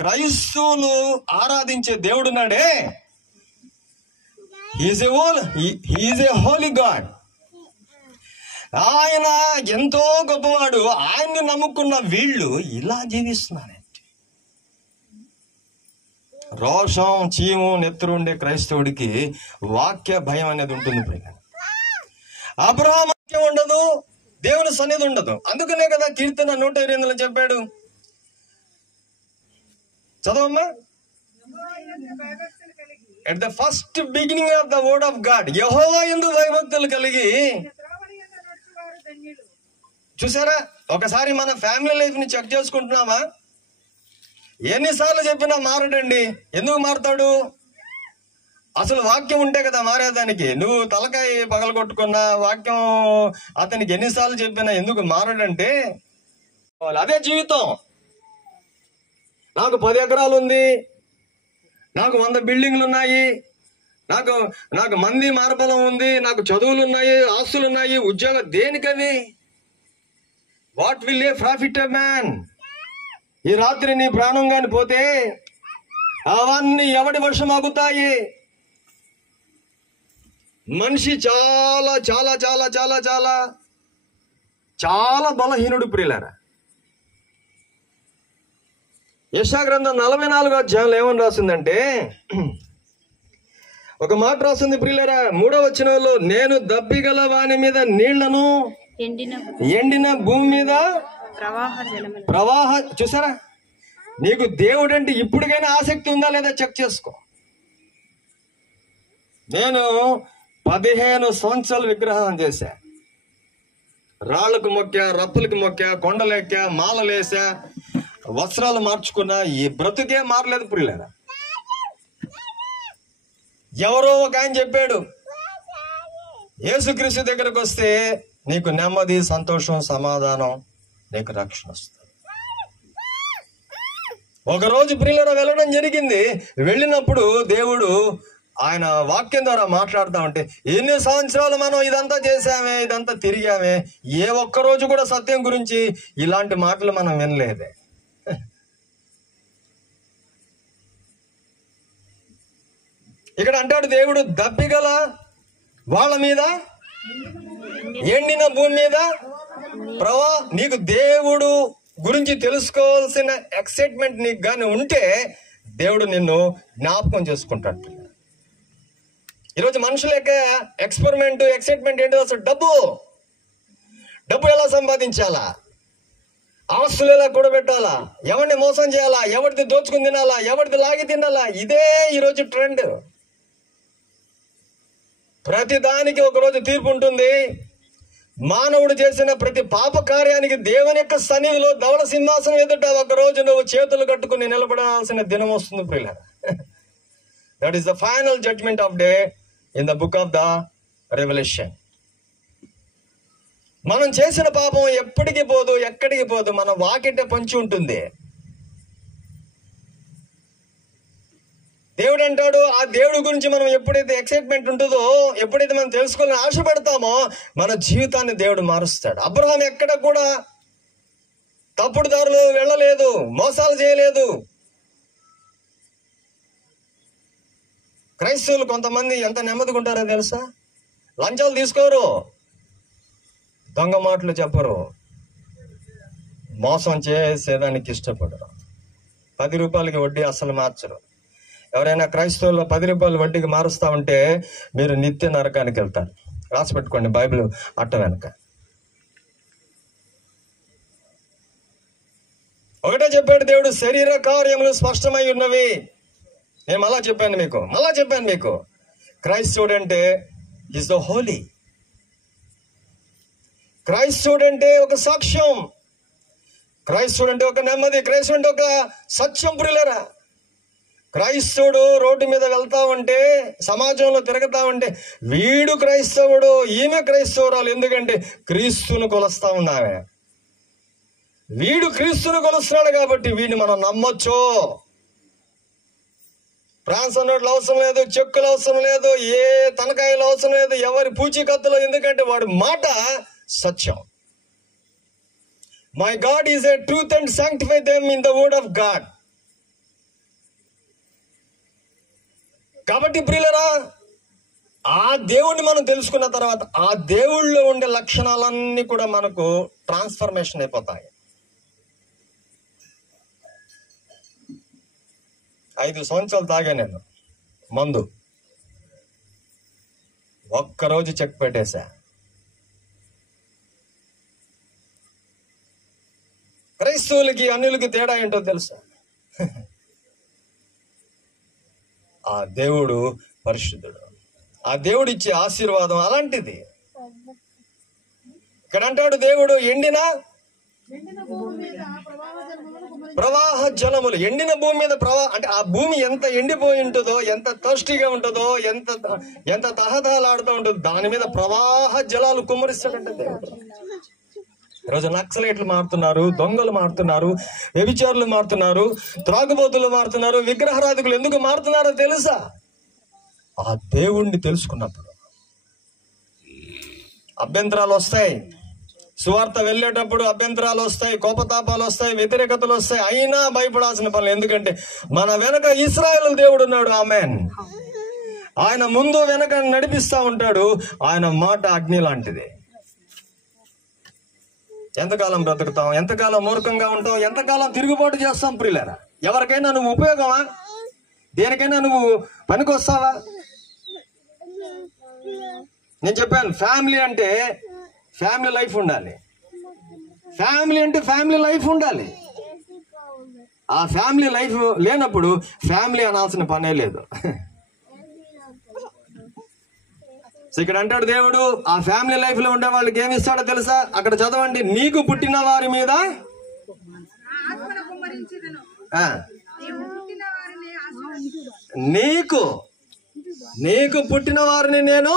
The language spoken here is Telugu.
క్రైస్తవులు ఆరాధించే దేవుడున్నాడే, హీఈస్ ఏ హోలీ గాడ్. ఆయన ఎంతో గొప్పవాడు. ఆయన్ని నమ్ముకున్న వీళ్ళు ఇలా జీవిస్తున్నారంటే రోషం, చీము, నెత్తురు ఉండే క్రైస్తవుడికి వాక్య భయం అనేది ఉంటుంది. అబ్రహాము వాక్యం ఉండదు, దేవుని సన్నిధి ఉండదు. అందుకనే కదా కీర్తన 128 చెప్పాడు. చదవమ్మా. At the first beginning of the word of God, Jehovah యందు భయభక్తులు కలిగి. చూసారా, ఒకసారి మన ఫ్యామిలీ లైఫ్ ని చెక్ చేసుకుంటున్నామా? ఎన్నిసార్లు చెప్పినా మారడండి. ఎందుకు మారుతాడు? అసలు వాక్యం ఉంటే కదా మారేదానికి. నువ్వు తలకాయ పగలగొట్టుకున్న వాక్యం అతనికి ఎన్నిసార్లు చెప్పినా ఎందుకు మారడంటే, అదే జీవితం. నాకు 10 ఎకరాలు ఉంది, నాకు 100 బిల్డింగ్లు ఉన్నాయి, నాకు మంది మార్బలం ఉంది, నాకు చదువులు ఉన్నాయి, ఆస్తులు ఉన్నాయి, ఉద్యోగం. దేనికవి? What will a profit a man? ఈ రాత్రి నీ ప్రాణం కాని పోతే అవన్నీ ఎవడి వర్షం ఆగుతాయి? మనిషి చాలా చాలా చాలా చాలా చాలా చాలా బలహీనుడు ప్రియులారా. యెషయా గ్రంథం 44వ అధ్యాయంలో ఏమని రాసిందంటే, ఒక మాట రాసింది ప్రియులారా, 3వ వచనంలో, నేను దప్పిగల వాని మీద నీళ్లను, ఎండిన భూమి మీద ప్రవాహ. చూసారా, నీకు దేవుడు అంటే ఇప్పటికైనా ఆసక్తి ఉందా లేదా చెక్ చేసుకో. నేను 15 సంవత్సరాలు విగ్రహం చేశా. రాళ్లకు మొక్కా, రప్పులకి మొక్కా, కొండలెక్కా, మాలలేసా, వస్త్రాలు మార్చుకున్నా. ఈ బ్రతుకే మారలేదు ప్రియులారా. ఎవరో ఒక ఆయన చెప్పాడు, యేసుక్రీస్తు దగ్గరకు వస్తే నీకు నెమ్మది, సంతోషం, సమాధానం, నీకు రక్షణ వస్తుంది. ఒకరోజు ప్రియులారా వెళ్ళడం జరిగింది. వెళ్ళినప్పుడు దేవుడు ఆయన వాక్యం ద్వారా మాట్లాడుతూ ఉంటే, ఎన్ని సంవత్సరాలు మనం ఇదంతా చేశామే, ఇదంతా తిరిగామే, ఏ ఒక్కరోజు కూడా సత్యం గురించి ఇలాంటి మాటలు మనం వినలేదే. ఇక్కడ అంటాడు దేవుడు, దప్పిగల వాళ్ళ మీద, ఎండిన భూమి మీద నీకు దేవుడు గురించి తెలుసుకోవాల్సిన ఎక్సైట్మెంట్ నీకు కానీ ఉంటే దేవుడు నిన్ను జ్ఞాపకం చేసుకుంటాడు. ఈరోజు మనుషుల యొక్క ఎక్సైట్మెంట్ ఏంటో అసలు డబ్బు ఎలా సంపాదించాలా, ఆస్తులు ఎలా కూడబెట్టాలా, ఎవరిని మోసం చేయాలా, ఎవరిది దోచుకుని తినాలా, ఎవరిది లాగి తినాలా. ఇదే ఈరోజు ట్రెండ్. ప్రతి దానికి ఒకరోజు తీర్పు ఉంటుంది. మానవుడు చేసిన ప్రతి పాప కార్యానికి దేవుని యొక్క సన్నిధిలో ధవళ సింహాసనం ఎదుట ఒకరోజు నువ్వు చేతులు కట్టుకుని నిలబడాల్సిన దినం వస్తుంది ప్రియులారా. That is the final judgement of day in the book of the revolution. మనం చేసిన పాపం ఎప్పటికీ పోదు, ఎక్కడికి పోదు, మన వాకిట పొంచి ఉంటుంది. దేవుడు అంటాడు, ఆ దేవుడి గురించి మనం ఎప్పుడైతే ఎక్సైట్మెంట్ ఉంటుందో, ఎప్పుడైతే మనం తెలుసుకోవాలని ఆశపడతామో, మన జీవితాన్ని దేవుడు మారుస్తాడు. అబ్రహాం ఎక్కడ కూడా తప్పుడు దారులు వెళ్ళలేదు, మోసాలు చేయలేదు. క్రైస్తవులు కొంతమంది ఎంత నెమ్మదిగా ఉంటారో తెలుసా? లంచాలు తీసుకోరు, దొంగ మాటలు చెప్పరు, మోసం చేసేదానికి ఇష్టపడరు, 10 రూపాయలకి వడ్డీ అసలు మార్చరు. ఎవరైనా క్రైస్తవుల్లో 10 రూపాయలు వడ్డీకి మారుస్తా ఉంటే మీరు నిత్య నరకానికి వెళ్తారు. రాసి పెట్టుకోండి బైబిల్ అట్ట వెనక. ఒకటే చెప్పాడు దేవుడు, శరీర కార్యములు స్పష్టమై ఉన్నవి. నేను మళ్ళా చెప్పాను మీకు క్రైస్తవుడు అంటే ఈజ్ ద హోలీ. క్రైస్తవుడు అంటే ఒక సాక్ష్యం, క్రైస్తవుడు అంటే ఒక నెమ్మది, క్రైస్తవుడు అంటే ఒక సత్యం ప్రియులారా. క్రైస్తవుడు రోడ్డు మీద వెళ్తా ఉంటే, సమాజంలో తిరుగుతా ఉంటే, వీడు క్రైస్తవుడు, ఈమె క్రైస్తవురాలు, ఎందుకంటే క్రీస్తును కొలుస్తా ఉన్నామే. వీడు క్రీస్తును కొలుస్తున్నాడు కాబట్టి వీడిని మనం నమ్మొచ్చు. ప్రాన్స్ నోట్లు అవసరం లేదు, చెక్కులు అవసరం లేదు, ఏ తనకాయలు అవసరం లేదు, ఎవరి పూచీకత్తులు, ఎందుకంటే వాడి మాట సత్యం. My God is a truth and sanctify them in the word of God. కాబట్టి ప్రియులరా, ఆ దేవుణ్ణి మనం తెలుసుకున్న తర్వాత ఆ దేవుళ్ళలో ఉండే లక్షణాలన్నీ కూడా మనకు ట్రాన్స్ఫర్మేషన్ అయిపోతాయి. 5 సంవత్సరాలు తాగా నేను మందు, ఒక్కరోజు చెక్ పెట్టేశా. క్రైస్తవులకి అన్యులకి తేడా ఏంటో తెలుసా? ఆ దేవుడు పరిశుద్ధుడు, ఆ దేవుడు ఇచ్చే ఆశీర్వాదం అలాంటిది. ఇక్కడ అంటాడు దేవుడు, ఎండిన ప్రవాహ జలములు. ఎండిన భూమి మీద అంటే ఆ భూమి ఎంత ఎండిపోయి ఉంటుందో, ఎంత థర్స్టీగా ఉంటుందో, ఎంత తహతహలాడుతూ ఉంటుందో, దాని మీద ప్రవాహ జలాలు కుమ్మరిస్తాడంటే దేవుడు. ఈరోజు నక్సలైట్లు మారుతున్నారు, దొంగలు మారుతున్నారు, వ్యభిచారులు మారుతున్నారు, త్రాగుబోతులు మారుతున్నారు, విగ్రహారాధికులు ఎందుకు మారుతున్నారో తెలుసా? ఆ దేవుణ్ణి తెలుసుకున్నప్పుడు. అభ్యంతరాలు వస్తాయి, సువార్త వెళ్ళేటప్పుడు అభ్యంతరాలు వస్తాయి, కోపతాపాలు వస్తాయి, వ్యతిరేకతలు వస్తాయి. అయినా భయపడాల్సిన పనులు. ఎందుకంటే మన వెనక ఇశ్రాయేలు దేవుడు ఉన్నాడు. ఆమేన్. ఆయన ముందు వెనక నడిపిస్తా ఉంటాడు. ఆయన మాట అగ్ని లాంటిది. ఎంతకాలం బ్రతుకుతాం? ఎంతకాలం మూర్ఖంగా ఉంటాం? ఎంతకాలం తిరుగుబాటు చేస్తాం? ప్రియులారా, ఎవరికైనా నువ్వు ఉపయోగమా? దేనికైనా నువ్వు పనికొస్తావా? నేను చెప్పాను, ఫ్యామిలీ అంటే ఫ్యామిలీ లైఫ్ ఉండాలి. ఫ్యామిలీ అంటే ఫ్యామిలీ లైఫ్ ఉండాలి. ఆ ఫ్యామిలీ లైఫ్ లేనప్పుడు ఫ్యామిలీ అనాల్సిన పనే లేదు. సో ఇక్కడ అంటాడు దేవుడు, ఆ ఫ్యామిలీ లైఫ్ లో ఉండే వాళ్ళకి ఏమి ఇస్తాడో తెలుసా? అక్కడ చదవండి, నీకు పుట్టిన వారి మీద నీకు పుట్టిన వారిని నేను